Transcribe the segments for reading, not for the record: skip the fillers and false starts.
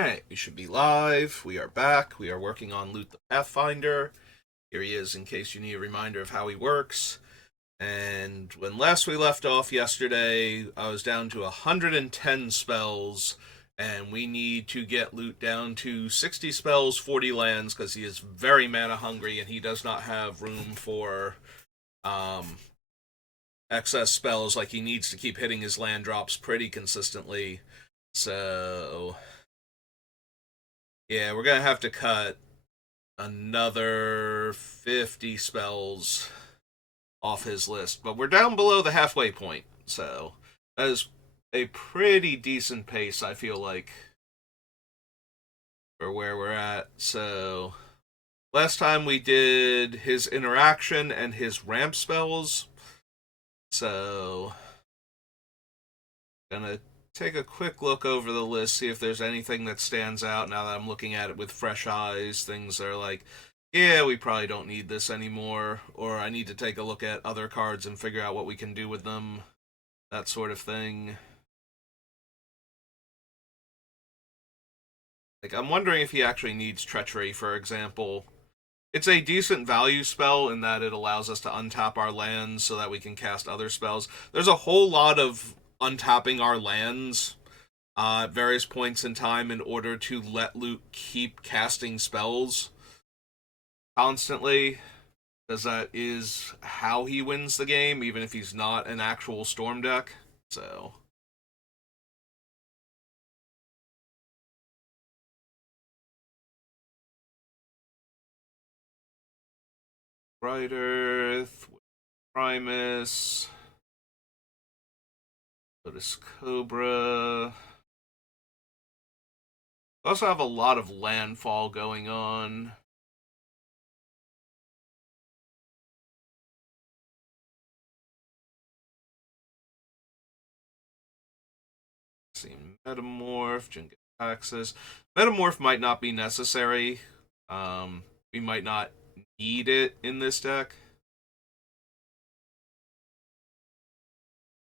Alright, we should be live. We are back. We are working on Loot the Pathfinder. Here he is in case you need a reminder of how he works. And when last we left off yesterday, I was down to 110 spells, and we need to get Loot down to 60 spells, 40 lands, because he is very mana hungry and he does not have room for um, excess spells. Like, he needs to keep hitting his land drops pretty consistently. So yeah, we're gonna have to cut another 50 spells off his list, but we're down below the halfway point, so that is a pretty decent pace, I feel like, for where we're at. So last time we did his interaction and his ramp spells, so gonna take a quick look over the list, see if there's anything that stands out now that I'm looking at it with fresh eyes. Things are like, yeah, we probably don't need this anymore, or I need to take a look at other cards and figure out what we can do with them, that sort of thing. Like, I'm wondering if he actually needs Treachery, for example. It's a decent value spell in that it allows us to untap our lands so that we can cast other spells. There's a whole lot of untapping our lands at various points in time in order to let Luke keep casting spells constantly, because that is how he wins the game, even if he's not an actual Storm deck. So, Bright Earth, Primus, Lotus Cobra. We also have a lot of landfall going on. See, Metamorph, Jinga Taxes. Metamorph might not be necessary. We might not need it in this deck.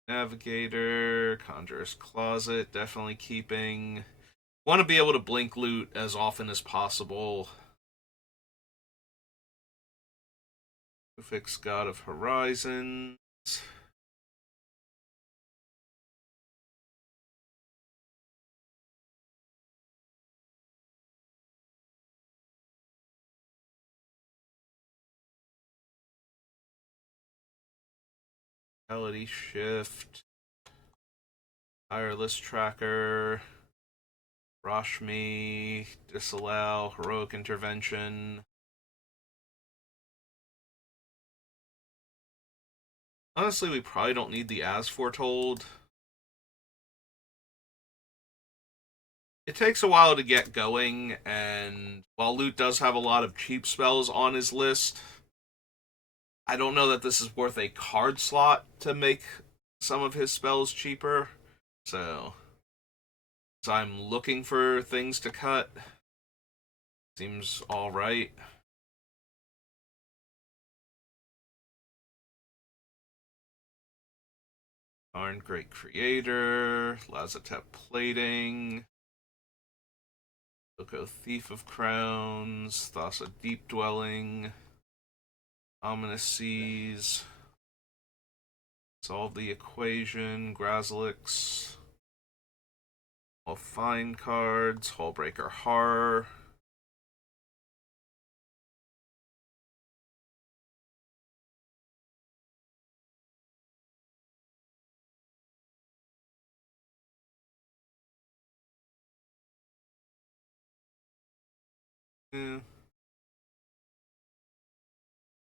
Navigator, Conjurer's Closet, definitely keeping. Want to be able to blink Loot as often as possible. Fix God of Horizons. Reality Shift. Tireless Tracker. Rashmi. Disallow. Heroic Intervention. Honestly, we probably don't need the As Foretold. It takes a while to get going, and while Loot does have a lot of cheap spells on his list, I don't know that this is worth a card slot to make some of his spells cheaper. So, as I'm looking for things to cut, seems alright. Darn Great Creator, Lazatep Plating, Oko Thief of Crowns, Thassa Deep Dwelling, Ominous Seas, Solve the Equation, Grazalix, all fine cards, Hullbreaker Horror. Yeah.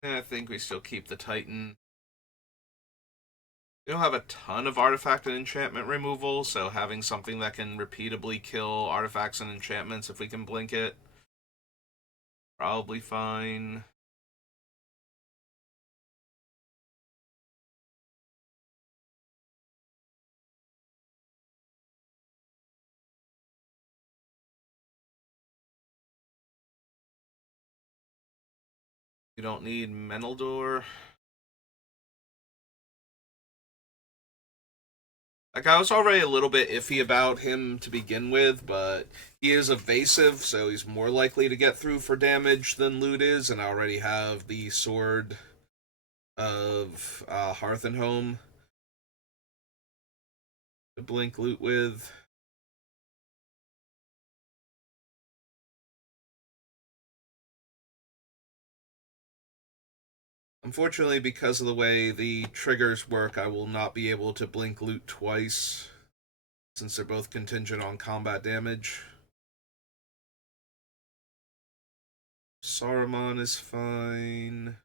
I think we still keep the Titan. We don't have a ton of artifact and enchantment removal, so having something that can repeatably kill artifacts and enchantments if we can blink it, probably fine. We don't need Menaldor. Like, I was already a little bit iffy about him to begin with, but he is evasive, so he's more likely to get through for damage than Loot is, and I already have the Sword of Hearth and Home to blink Loot with. Unfortunately, because of the way the triggers work, I will not be able to blink Loot twice, since they're both contingent on combat damage. Saruman is fine.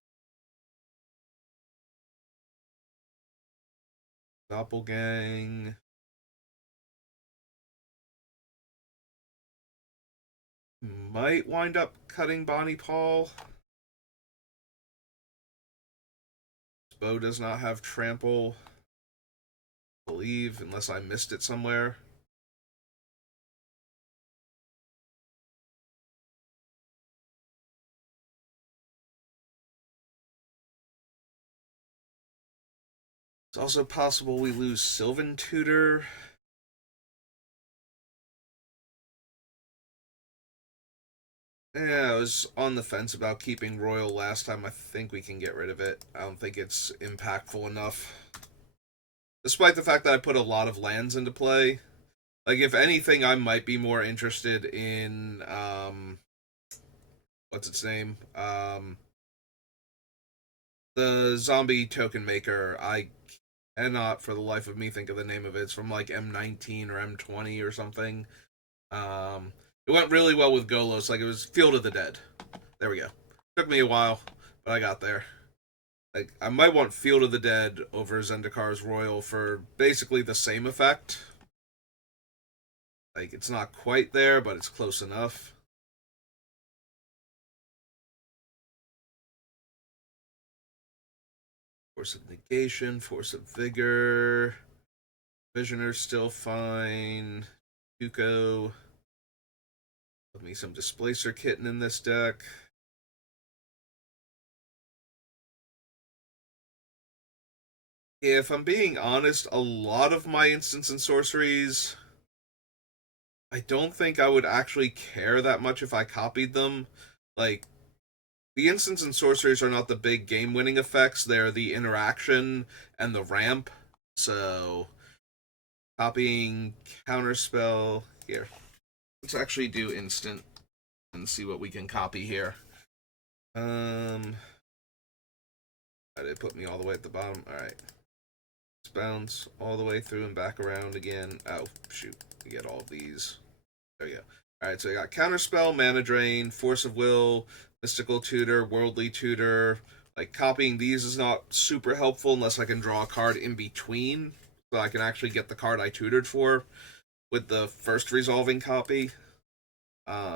Doppelgang. Might wind up cutting Bonnie Paul. Bow does not have trample, I believe, unless I missed it somewhere. It's also possible we lose Sylvan Tutor. Yeah, I was on the fence about keeping Royal last time. I think we can get rid of it. I don't think it's impactful enough. Despite the fact that I put a lot of lands into play. Like, if anything, I might be more interested in, what's its name? The zombie token maker. I cannot, for the life of me, think of the name of it. It's from, like, M19 or M20 or something. It went really well with Golos. Like, it was Field of the Dead. There we go. Took me a while, but I got there. Like, I might want Field of the Dead over Zendikar's Royal for basically the same effect. Like, it's not quite there, but it's close enough. Force of Negation, Force of Vigor. Visioner's still fine. Tuco. Put me some Displacer Kitten in this deck. If I'm being honest, a lot of my instants and sorceries, I don't think I would actually care that much if I copied them. Like, the instants and sorceries are not the big game winning effects, they're the interaction and the ramp. So, copying Counterspell. Here. Let's actually do instant and see what we can copy here. That did put me all the way at the bottom. Alright. Let's bounce all the way through and back around again. Oh, shoot. We get all of these. There we go. Alright, so we got Counterspell, Mana Drain, Force of Will, Mystical Tutor, Worldly Tutor. Like, copying these is not super helpful unless I can draw a card in between, so I can actually get the card I tutored for with the first resolving copy.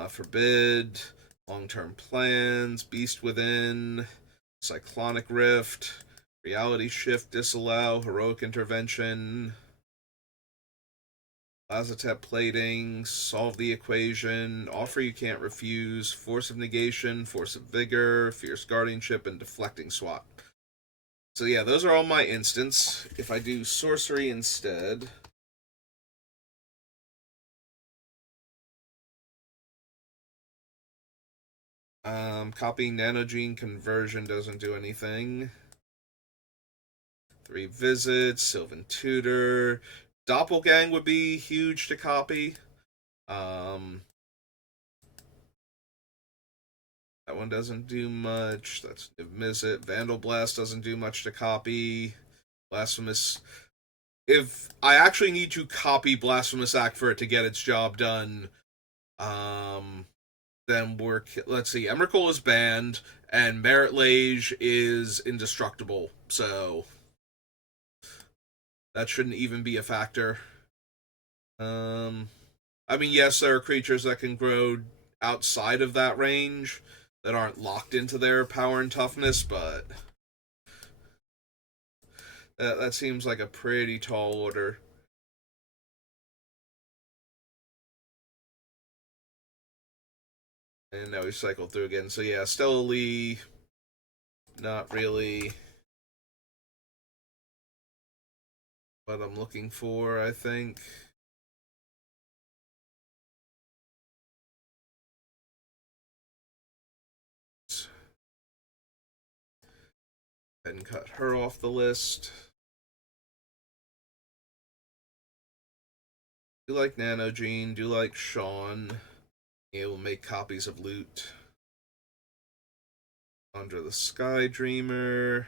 Forbid, Long-Term Plans, Beast Within, Cyclonic Rift, Reality Shift, Disallow, Heroic Intervention, Lazatep Plating, Solve the Equation, Offer You Can't Refuse, Force of Negation, Force of Vigor, Fierce Guardianship, and Deflecting Swat. So yeah, those are all my instants. If I do Sorcery instead... copying Nanogene Conversion doesn't do anything. 3 Visits, Sylvan Tutor. Doppelgang would be huge to copy. That one doesn't do much. That's Miss It. Vandal Blast doesn't do much to copy. Blasphemous. If I actually need to copy Blasphemous Act for it to get its job done, then let's see. Emrakul is banned, and Merit Lage is indestructible. So that shouldn't even be a factor. I mean, yes, there are creatures that can grow outside of that range that aren't locked into their power and toughness, but that seems like a pretty tall order. And now we cycled through again. So yeah, Stella Lee, not really. what I'm looking for, I think. And cut her off the list. Do like Nanogene, do like Sean. It will make copies of loot. Under the Sky Dreamer.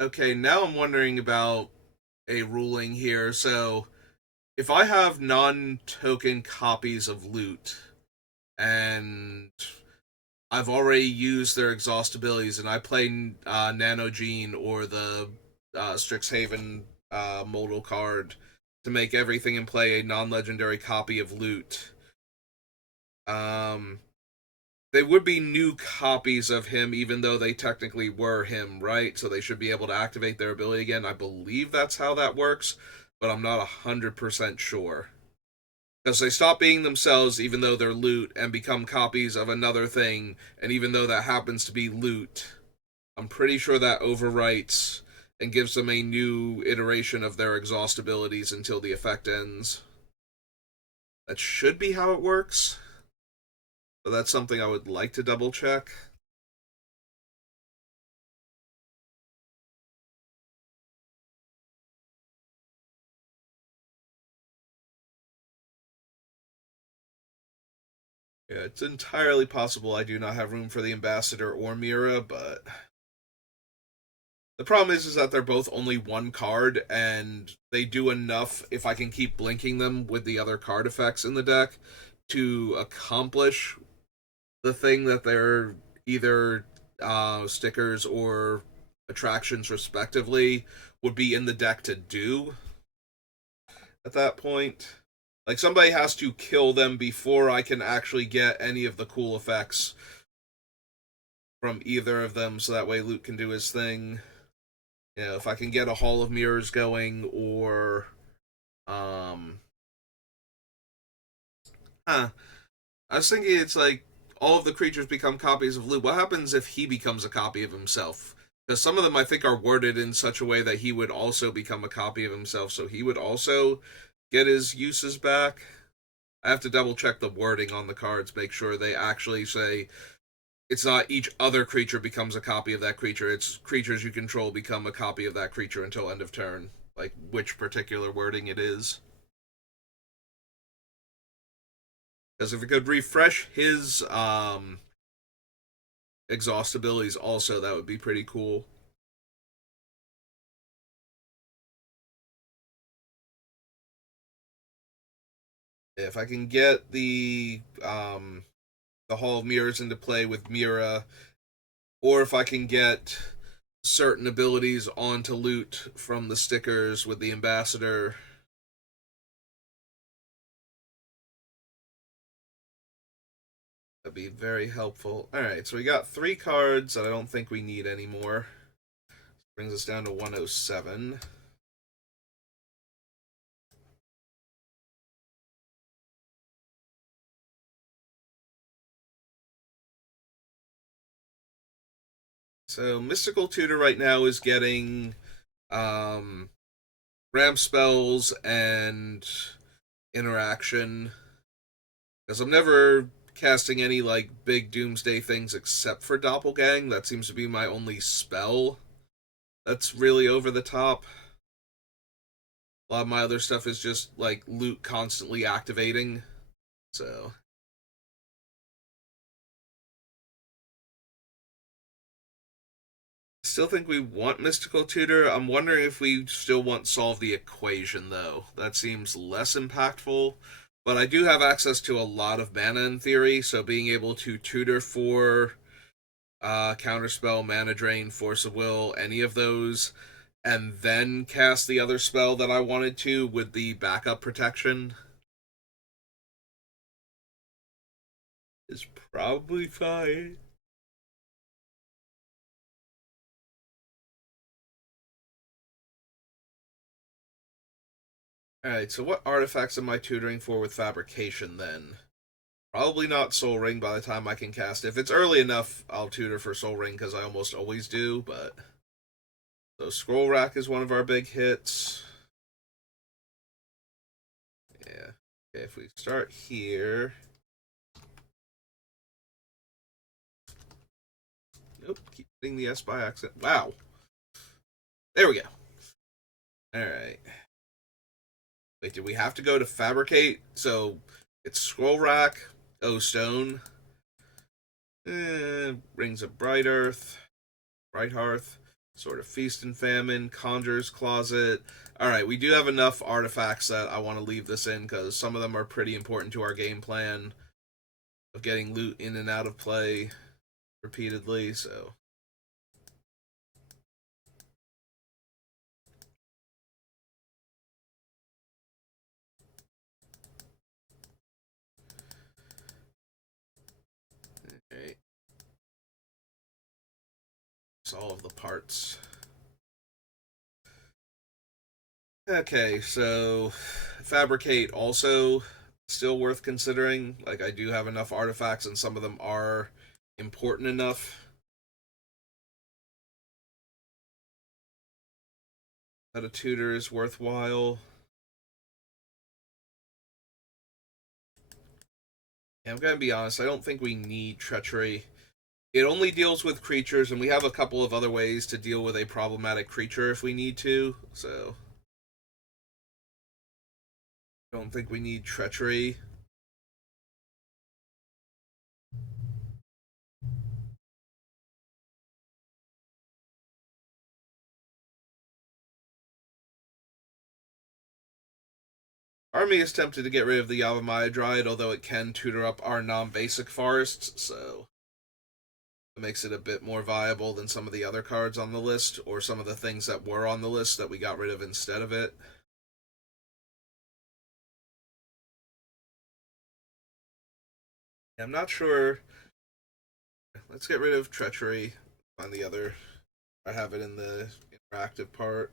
Okay, now I'm wondering about a ruling here. So, if I have non-token copies of loot, and I've already used their exhaust abilities, and I play Nanogene or the Strixhaven modal card to make everything in play a non-legendary copy of loot. Um, they would be new copies of him, even though they technically were him, right? So they should be able to activate their ability again. I believe that's how that works, but I'm not 100% sure. Because they stop being themselves, even though they're loot, and become copies of another thing, and even though that happens to be loot, I'm pretty sure that overwrites and gives them a new iteration of their exhaust abilities until the effect ends. That should be how it works. But that's something I would like to double check. Yeah, it's entirely possible I do not have room for the Ambassador or Mira, but the problem is that they're both only one card, and they do enough if I can keep blinking them with the other card effects in the deck to accomplish the thing that they're either stickers or attractions respectively would be in the deck to do at that point. Like, somebody has to kill them before I can actually get any of the cool effects from either of them, so that way Luke can do his thing. You know, if I can get a Hall of Mirrors going, or um huh. I was thinking it's like all of the creatures become copies of Luke. What happens if he becomes a copy of himself? Because some of them I think are worded in such a way that he would also become a copy of himself, so he would also get his uses back. I have to double check the wording on the cards, make sure they actually say it's not each other creature becomes a copy of that creature. It's creatures you control become a copy of that creature until end of turn. Like which particular wording it is. Because if it could refresh his exhaust abilities also, that would be pretty cool. If I can get the Hall of Mirrors into play with Mira, or if I can get certain abilities onto loot from the stickers with the Ambassador, that'd be very helpful. Alright, so we got 3 cards that I don't think we need anymore. Brings us down to 107. So Mystical Tutor right now is getting um, ramp spells and interaction. Because I'm never casting any like big doomsday things except for Doppelgang. That seems to be my only spell that's really over the top. A lot of my other stuff is just like loot constantly activating. So still think we want Mystical Tutor. I'm wondering if we still want Solve the Equation, though. That seems less impactful. But I do have access to a lot of mana in theory, so being able to tutor for Counterspell, Mana Drain, Force of Will, any of those, and then cast the other spell that I wanted to with the backup protection is probably fine. Alright, so what artifacts am I tutoring for with Fabrication then? Probably not Soul Ring by the time I can cast it. If it's early enough, I'll tutor for Soul Ring because I almost always do. But so Scroll Rack is one of our big hits. Yeah. Okay, if we start here. Nope, keep hitting the S by accident. Wow. There we go. Alright. Wait, did we have to go to Fabricate? So it's Scroll Rack, O Stone, Rings of Bright Earth, Bright Hearth, Sort of Feast and Famine, Conjurer's Closet. Alright, we do have enough artifacts that I want to leave this in because some of them are pretty important to our game plan of getting loot in and out of play repeatedly, so. Alright. All of the parts. Okay, so Fabricate also still worth considering. Like, I do have enough artifacts, and some of them are important enough that a tutor is worthwhile. Yeah, I'm gonna be honest, I don't think we need Treachery. It only deals with creatures, and we have a couple of other ways to deal with a problematic creature if we need to, so I don't think we need Treachery. Army is tempted to get rid of the Yavimaya Dryad, although it can tutor up our non-basic forests, so it makes it a bit more viable than some of the other cards on the list, or some of the things that were on the list that we got rid of instead of it. I'm not sure. Let's get rid of Treachery. Find the other. I have it in the interactive part.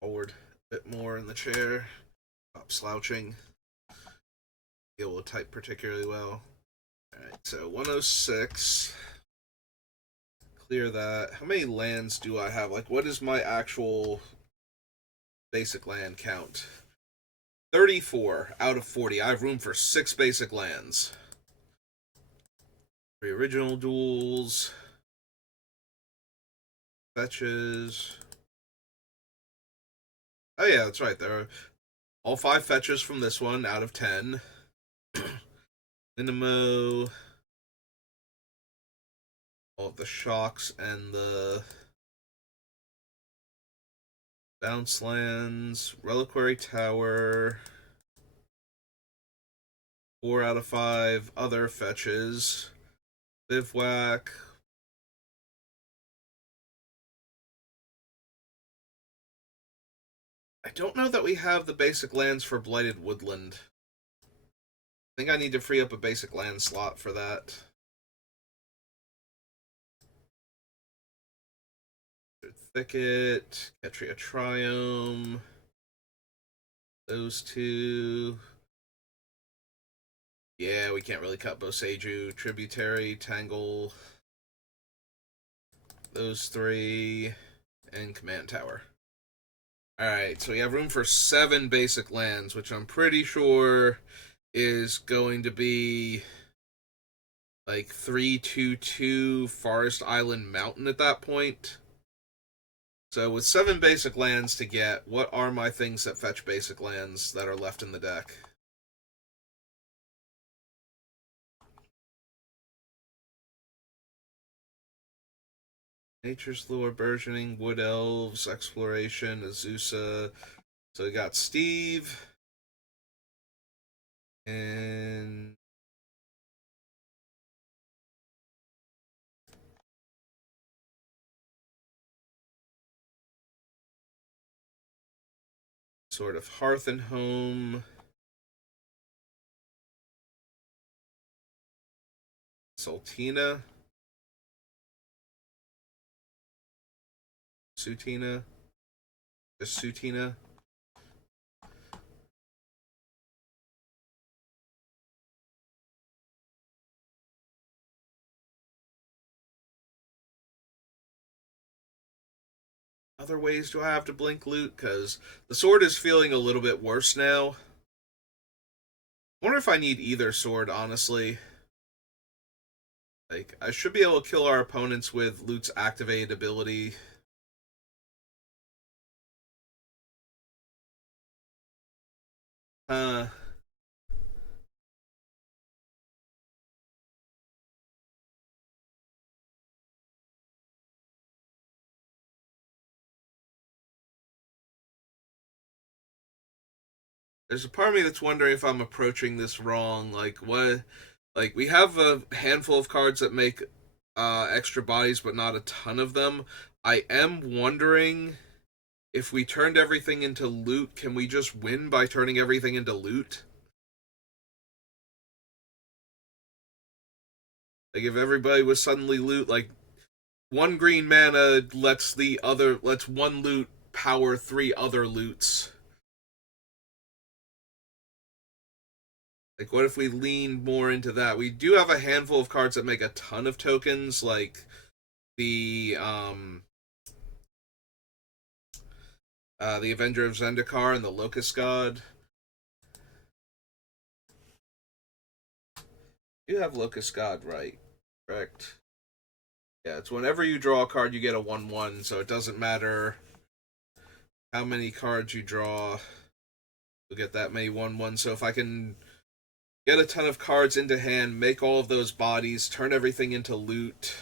Forward a bit more in the chair. Stop slouching. Be able to type particularly well. Alright, so 106. Clear that. How many lands do I have? Like, what is my actual basic land count? 34 out of 40. I have room for 6 basic lands. 3 original duels. Fetches. Oh yeah, that's right. There are all 5 fetches from this one out of 10. Dynamo. All of the shocks and the bounce lands. Reliquary Tower. 4 out of 5 other fetches. Bivouac. I don't know that we have the basic lands for Blighted Woodland. I think I need to free up a basic land slot for that. Thicket, Ketria Triome. Those 2. Yeah, we can't really cut Boseiju. Tributary, Tangle. Those 3. And Command Tower. Alright, so we have room for 7 basic lands, which I'm pretty sure is going to be like 3/2/2 Forest Island Mountain at that point. So with 7 basic lands to get, what are my things that fetch basic lands that are left in the deck? Nature's Lure, Burgeoning, Wood Elves, Exploration, Azusa. So we got Steve. And sort of Hearth and Home. Sultina. Sutina. Sutina. Other ways do I have to blink loot? Because the sword is feeling a little bit worse now. I wonder if I need either sword, honestly. Like, I should be able to kill our opponents with loot's activated ability. Uh, there's a part of me that's wondering if I'm approaching this wrong. Like, what? Like, we have a handful of cards that make extra bodies, but not a ton of them. I am wondering if we turned everything into loot, can we just win by turning everything into loot? Like, if everybody was suddenly loot, like, one green mana lets one loot power three other loots. Like, what if we lean more into that? We do have a handful of cards that make a ton of tokens, like the Avenger of Zendikar and the Locust God. You have Locust God, right? Correct. Yeah, it's whenever you draw a card, you get a 1/1, so it doesn't matter how many cards you draw. You'll get that many 1/1. So if I can get a ton of cards into hand, make all of those bodies, turn everything into loot.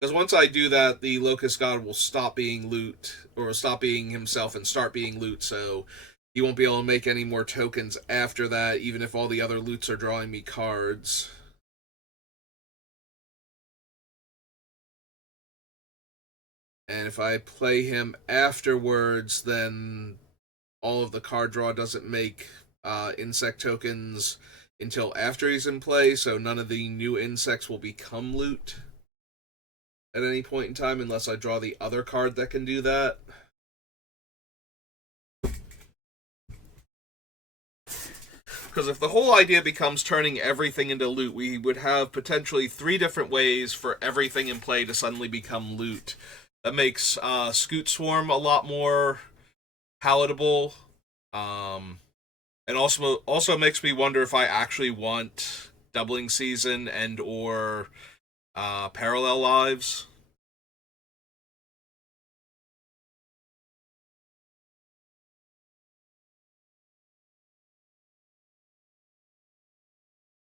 Because once I do that, the Locust God will stop being loot, or stop being himself and start being loot, so he won't be able to make any more tokens after that, even if all the other loots are drawing me cards. And if I play him afterwards, then all of the card draw doesn't make insect tokens until after he's in play, so none of the new insects will become loot at any point in time unless I draw the other card that can do that. Because if the whole idea becomes turning everything into loot, we would have potentially 3 different ways for everything in play to suddenly become loot. That makes Scoot Swarm a lot more palatable. And also makes me wonder if I actually want Doubling Season and or Parallel Lives.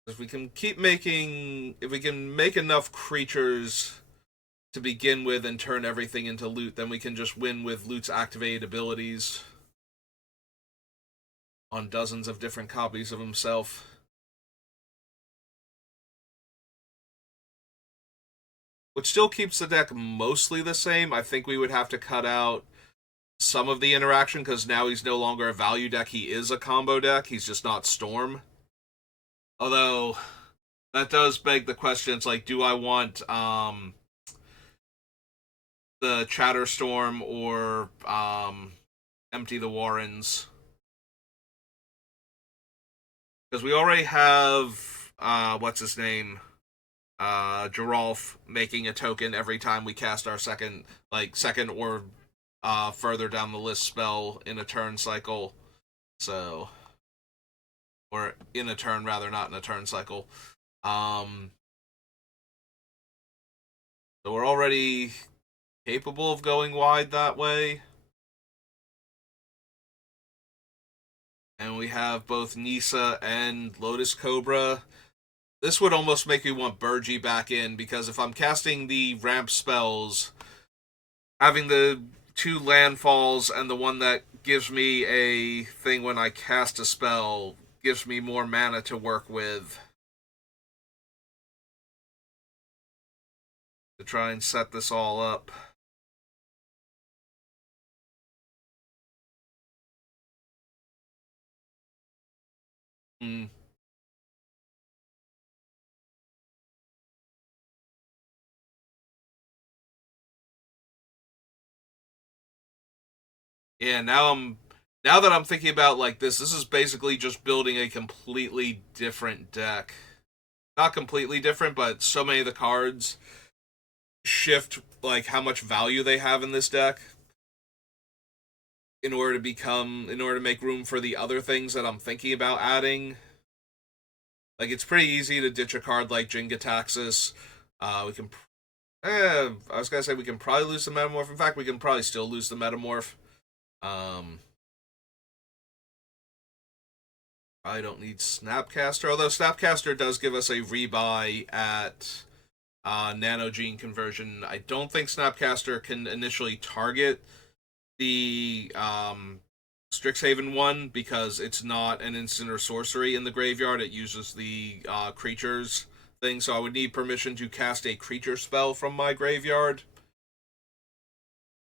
If we can make enough creatures to begin with and turn everything into loot, then we can just win with loot's activated abilities on dozens of different copies of himself. Which still keeps the deck mostly the same. I think we would have to cut out some of the interaction because now he's no longer a value deck. He is a combo deck. He's just not Storm. Although that does beg the question. It's like, do I want the Chatterstorm or Empty the Warrens? Because we already have what's his name, Geralf making a token every time we cast our second or further down the list spell in a turn cycle. So, or in a turn rather, not in a turn cycle. Um, so we're already capable of going wide that way. And we have both Nisa and Lotus Cobra. This would almost make me want Burgi back in, because if I'm casting the ramp spells, having the 2 landfalls and the one that gives me a thing when I cast a spell gives me more mana to work with to try and set this all up. Hmm. Yeah, now that I'm thinking about like this is basically just building a completely different deck. Not completely different, but so many of the cards shift like how much value they have in this deck in order to make room for the other things that I'm thinking about adding. Like it's pretty easy to ditch a card like Jingataxis. We can I was gonna say we can probably lose the Metamorph. In fact, we can probably still lose the Metamorph. Um, I don't need Snapcaster, although Snapcaster does give us a rebuy at Nano Gene conversion. I don't think Snapcaster can initially target the Strixhaven one because it's not an instant or sorcery in the graveyard. It uses the creatures thing, so I would need permission to cast a creature spell from my graveyard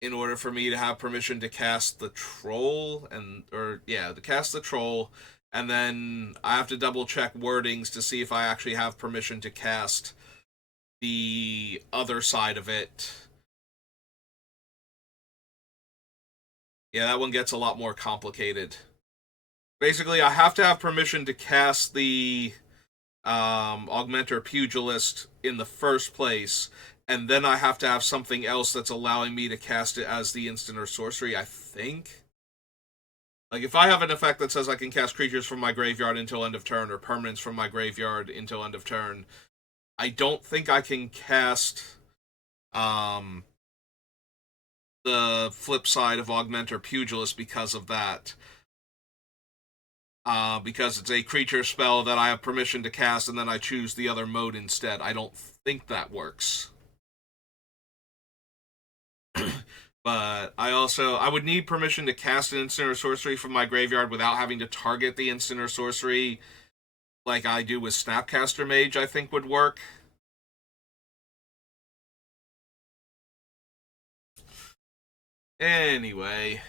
in order for me to have permission to cast the troll to cast the troll, and then I have to double check wordings to see if I actually have permission to cast the other side of it. Yeah, that one gets a lot more complicated. Basically, I have to have permission to cast the Augmenter Pugilist in the first place, and then I have to have something else that's allowing me to cast it as the instant or sorcery, I think. Like, if I have an effect that says I can cast creatures from my graveyard until end of turn, or permanents from my graveyard until end of turn, I don't think I can cast um, the flip side of Augmenter Pugilist because of that. Because it's a creature spell that I have permission to cast, and then I choose the other mode instead. I don't think that works. But I would need permission to cast an instant or sorcery from my graveyard without having to target the instant or sorcery like I do with Snapcaster Mage, I think would work. Anyway,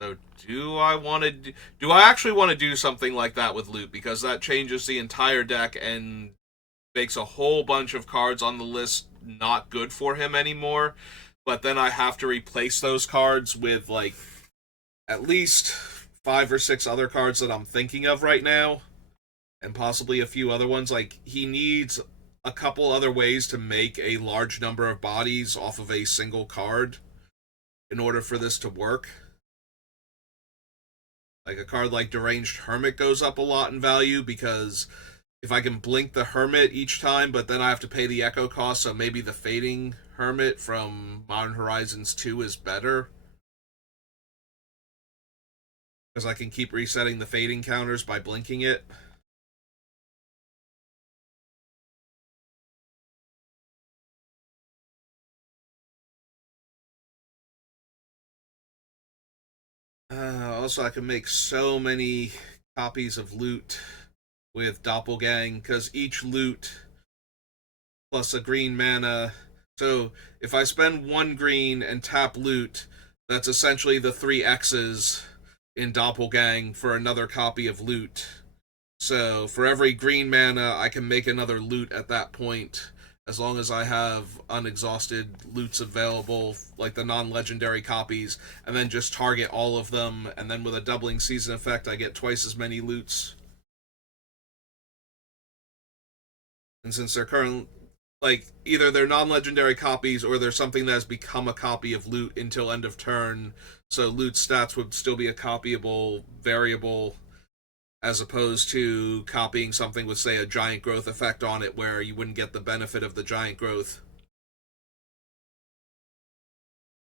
so do I actually want to do something like that with loot, because that changes the entire deck and makes a whole bunch of cards on the list not good for him anymore. But then I have to replace those cards with like at least 5 or 6 other cards that I'm thinking of right now, and possibly a few other ones. Like he needs a couple other ways to make a large number of bodies off of a single card in order for this to work. Like a card like Deranged Hermit goes up a lot in value because if I can blink the Hermit each time, but then I have to pay the Echo cost, so maybe the Fading Hermit from Modern Horizons 2 is better. Because I can keep resetting the Fading counters by blinking it. Also, I can make so many copies of loot with Doppelgang, because each loot plus a green mana. So if I spend 1 green and tap loot, that's essentially the 3 X's in Doppelgang for another copy of loot. So for every green mana, I can make another loot at that point, as long as I have unexhausted loots available, like the non-legendary copies, and then just target all of them, and then with a doubling season effect, I get twice as many loots. And since they're current, like either they're non-legendary copies or they're something that has become a copy of loot until end of turn, so loot stats would still be a copyable variable as opposed to copying something with, say, a giant growth effect on it where you wouldn't get the benefit of the giant growth.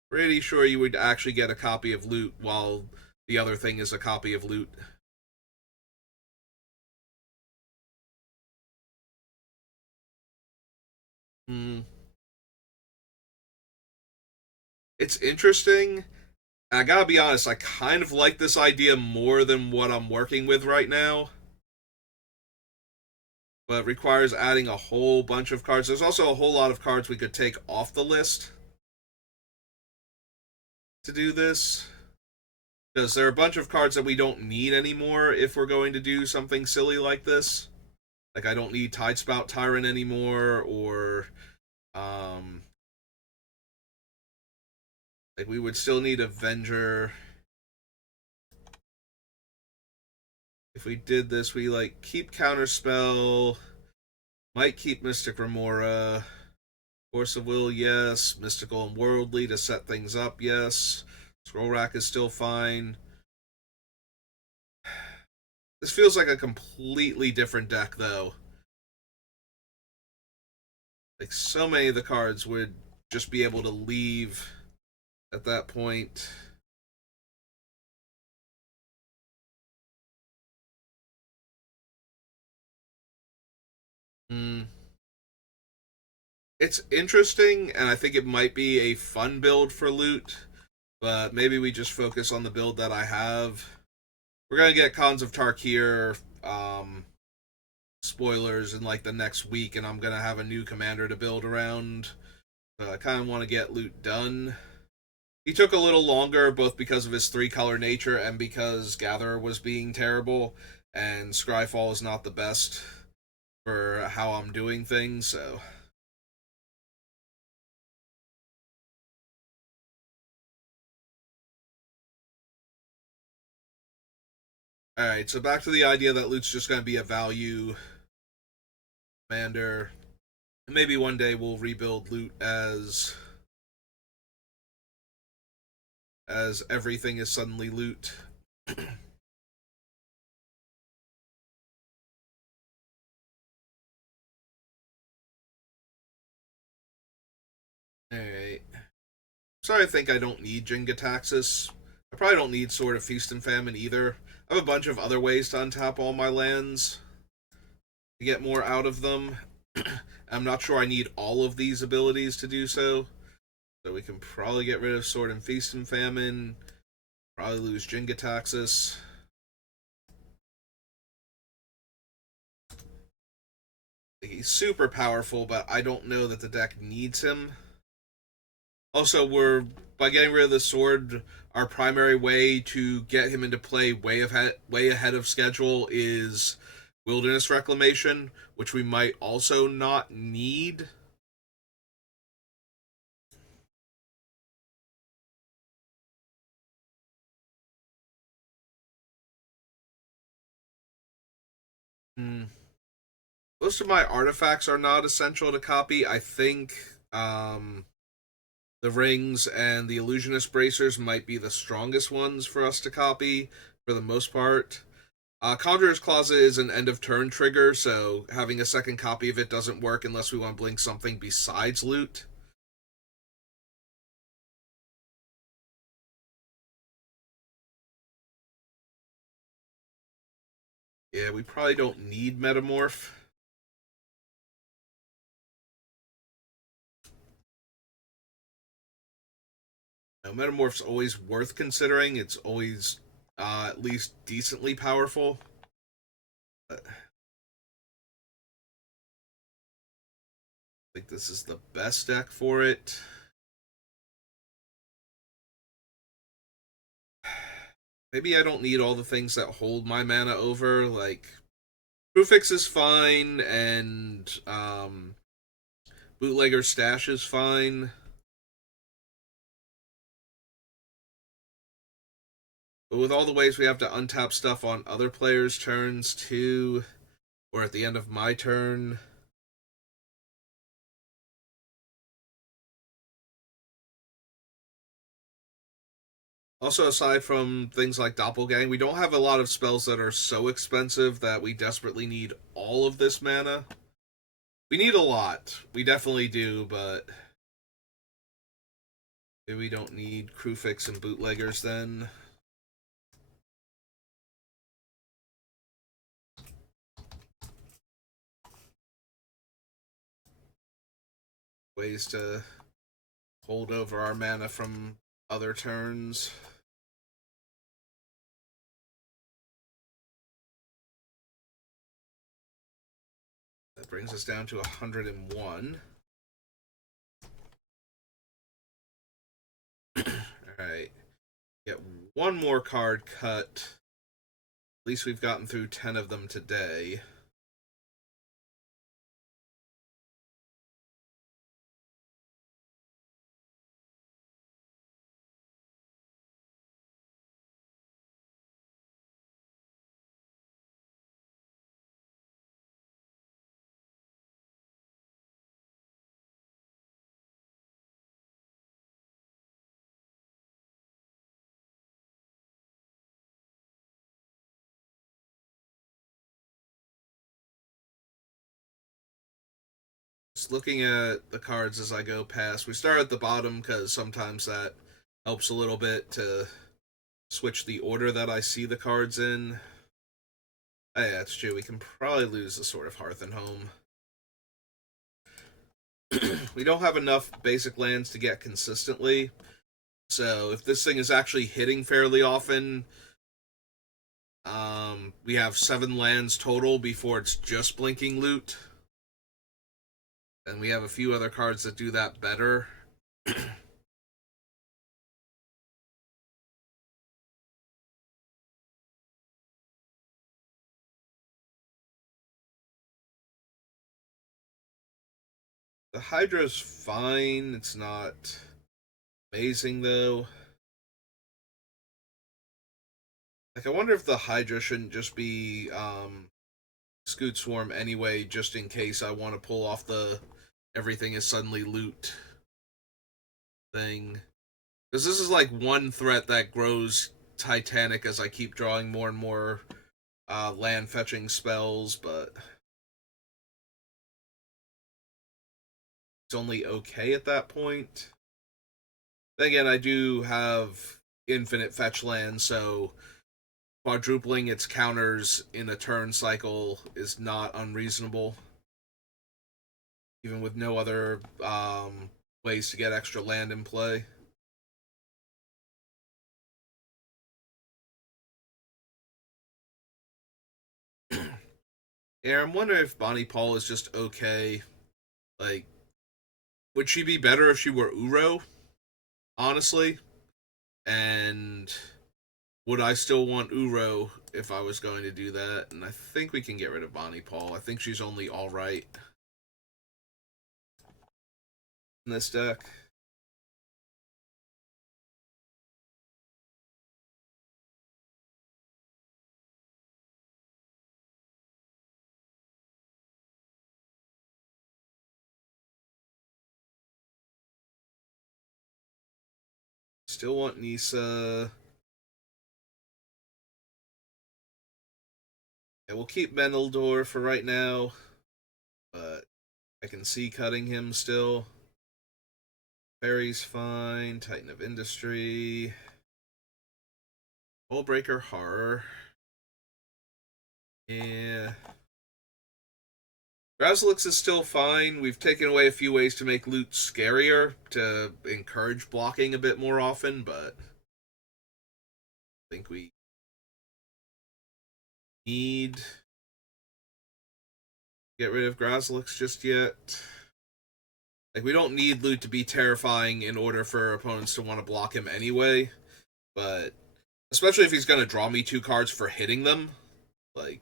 Pretty sure you would actually get a copy of loot while the other thing is a copy of loot. Hmm. It's interesting. I gotta be honest, I kind of like this idea more than what I'm working with right now, but it requires adding a whole bunch of cards. There's also a whole lot of cards we could take off the list to do this, because there are a bunch of cards that we don't need anymore if we're going to do something silly like this. Like I don't need Tidespout Tyrant anymore, or um, Like, we would still need Avenger. If we did this, we, like, keep Counterspell. Might keep Mystic Remora. Force of Will, yes. Mystical and Worldly to set things up, yes. Scroll Rack is still fine. This feels like a completely different deck, though. Like, so many of the cards would just be able to leave at that point. Hmm. It's interesting, and I think it might be a fun build for loot, but maybe we just focus on the build that I have. We're gonna get Cons of Tarkir spoilers in like the next week, and I'm gonna have a new commander to build around. So I kind of want to get loot done. He took a little longer, both because of his 3-color nature and because Gatherer was being terrible, and Scryfall is not the best for how I'm doing things, so. Alright, so back to the idea that loot's just going to be a value commander. Maybe one day we'll rebuild loot as everything is suddenly loot. Alright. Sorry, I think I don't need Jingataxis. I probably don't need Sword of Feast and Famine either. I have a bunch of other ways to untap all my lands to get more out of them. I'm not sure I need all of these abilities to do so. So we can probably get rid of Sword and Feast and Famine. Probably lose Jingataxis. He's super powerful, but I don't know that the deck needs him. Also, by getting rid of the sword, our primary way to get him into play way ahead of schedule is Wilderness Reclamation, which we might also not need. Hmm. Most of my artifacts are not essential to copy. I think the rings and the illusionist bracers might be the strongest ones for us to copy for the most part. Conjurer's Closet is an end of turn trigger, so having a second copy of it doesn't work unless we want to blink something besides loot. Yeah, we probably don't need Metamorph. Now, Metamorph's always worth considering. It's always at least decently powerful. I think this is the best deck for it. Maybe I don't need all the things that hold my mana over. Like, Prufix is fine, and Bootlegger Stash is fine. But with all the ways we have to untap stuff on other players' turns too, or at the end of my turn. Also, aside from things like Doppelgang, we don't have a lot of spells that are so expensive that we desperately need all of this mana. We need a lot. We definitely do, but maybe we don't need Crewfix and Bootleggers then. Ways to hold over our mana from other turns. That brings us down to 101. Alright. Get one more card cut. At least we've gotten through 10 of them today. Just looking at the cards as I go past. We start at the bottom because sometimes that helps a little bit to switch the order that I see the cards in. Oh, yeah, that's true. We can probably lose the Sword of Hearth and Home. We don't have enough basic lands to get consistently. So if this thing is actually hitting fairly often, we have 7 lands total before it's just blinking loot. And we have a few other cards that do that better. The Hydra's fine. It's not amazing, though. Like, I wonder if the Hydra shouldn't just be Scoot Swarm anyway, just in case I want to pull off the everything is suddenly loot thing. Because this is like one threat that grows titanic as I keep drawing more and more land fetching spells, but it's only okay at that point. Then again, I do have infinite fetch land, so quadrupling its counters in a turn cycle is not unreasonable, even with no other ways to get extra land in play. Yeah, I'm wondering if Bonnie Paul is just okay. Like, would she be better if she were Uro? Honestly, and would I still want Uro if I was going to do that? And I think we can get rid of Bonnie Paul. I think she's only all right in this deck. Still want Nisa. Yeah, we'll keep Mendeldor for right now, but I can see cutting him still. Fairy's fine. Titan of Industry. Hullbreaker Horror. Yeah. Razalix is still fine. We've taken away a few ways to make loot scarier to encourage blocking a bit more often, but I think we need to get rid of Grazalix just yet. Like, we don't need loot to be terrifying in order for opponents to want to block him anyway, but especially if he's going to draw me 2 cards for hitting them. Like,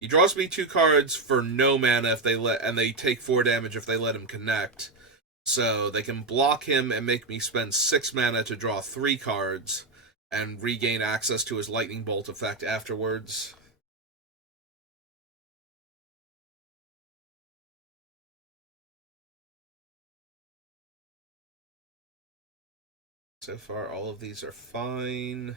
he draws me 2 cards for no mana if and they take 4 damage if they let him connect. So they can block him and make me spend 6 mana to draw 3 cards and regain access to his lightning bolt effect afterwards. So far, all of these are fine.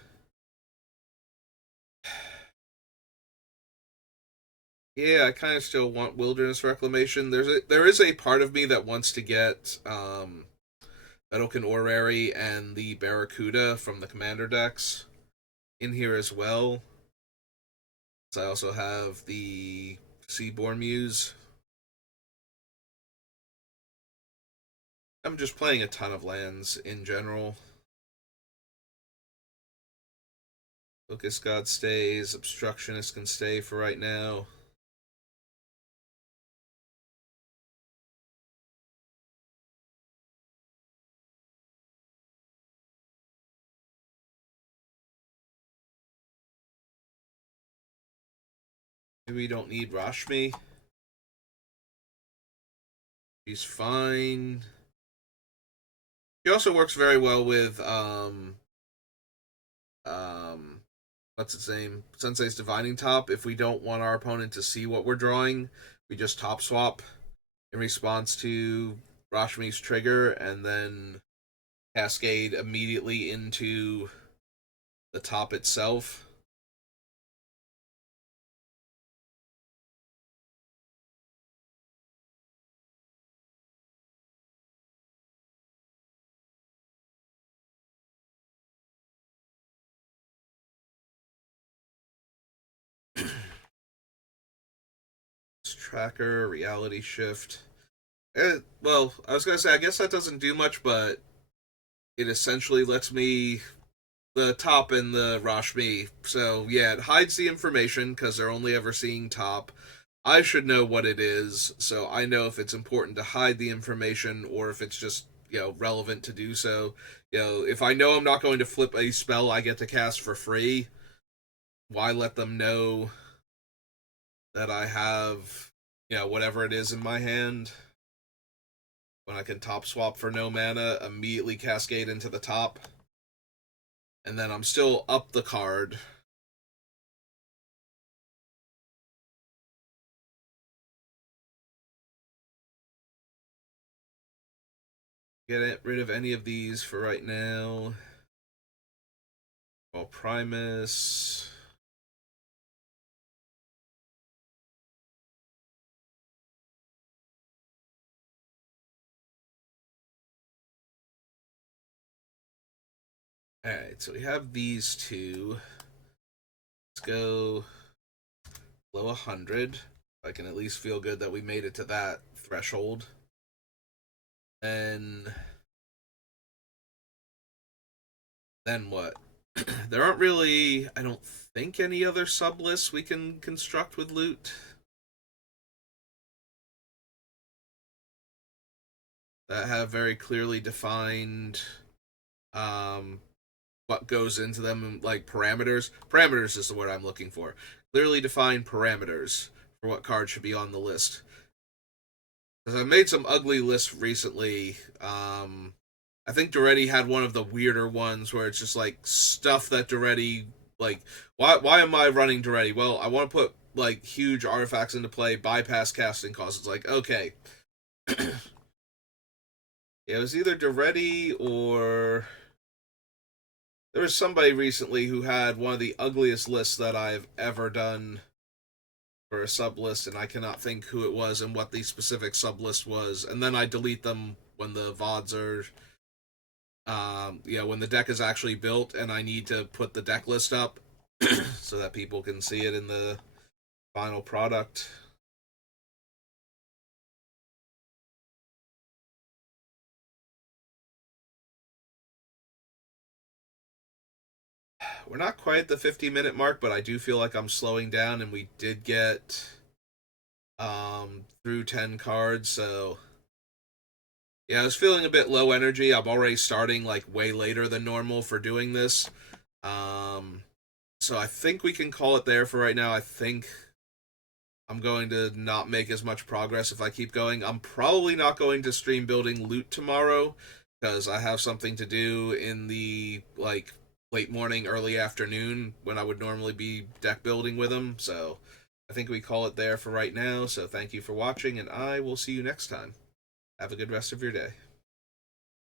Yeah, I kind of still want Wilderness Reclamation. There is a part of me that wants to get Vedalken Orrery and the Barracuda from the Commander decks in here as well. So I also have the Seaborn Muse. I'm just playing a ton of lands in general. Focus God stays. Obstructionist can stay for right now. Maybe we don't need Rashmi. She's fine. She also works very well with what's its name? Sensei's Divining Top. If we don't want our opponent to see what we're drawing, we just top swap in response to Rashmi's trigger and then cascade immediately into the top itself. Tracker, reality shift. Well, I was gonna say, I guess that doesn't do much, but it essentially lets me the top and the Rashmi. So yeah, it hides the information because they're only ever seeing top. I should know what it is, so I know if it's important to hide the information or if it's just relevant to do so. If I know I'm not going to flip a spell I get to cast for free, why let them know that I have whatever it is in my hand when I can top swap for no mana, immediately cascade into the top, and then I'm still up the card. Get rid of any of these for right now. Well, Primus. Alright, so we have these two. Let's go below 100. I can at least feel good that we made it to that threshold. And then what? There aren't really, I don't think, any other sublists we can construct with loot that have very clearly defined what goes into them, like parameters. Parameters is the word I'm looking for. Clearly defined parameters for what card should be on the list. Because I made some ugly lists recently. I think Duretti had one of the weirder ones where it's just like stuff that Duretti like. Why am I running Duretti? Well, I want to put like huge artifacts into play, bypass casting costs. It's like okay, yeah, it was either Duretti or there was somebody recently who had one of the ugliest lists that I've ever done for a sub list, and I cannot think who it was and what the specific sub list was. And then I delete them when the VODs are, when the deck is actually built and I need to put the deck list up so that people can see it in the final product. We're not quite at the 50-minute mark, but I do feel like I'm slowing down, and we did get through 10 cards, so yeah, I was feeling a bit low energy. I'm already starting like way later than normal for doing this. Um, so I think we can call it there for right now. I think I'm going to not make as much progress if I keep going. I'm probably not going to stream building loot tomorrow because I have something to do in the like late morning, early afternoon when I would normally be deck building with them. So I think we call it there for right now. So thank you for watching, and I will see you next time. Have a good rest of your day.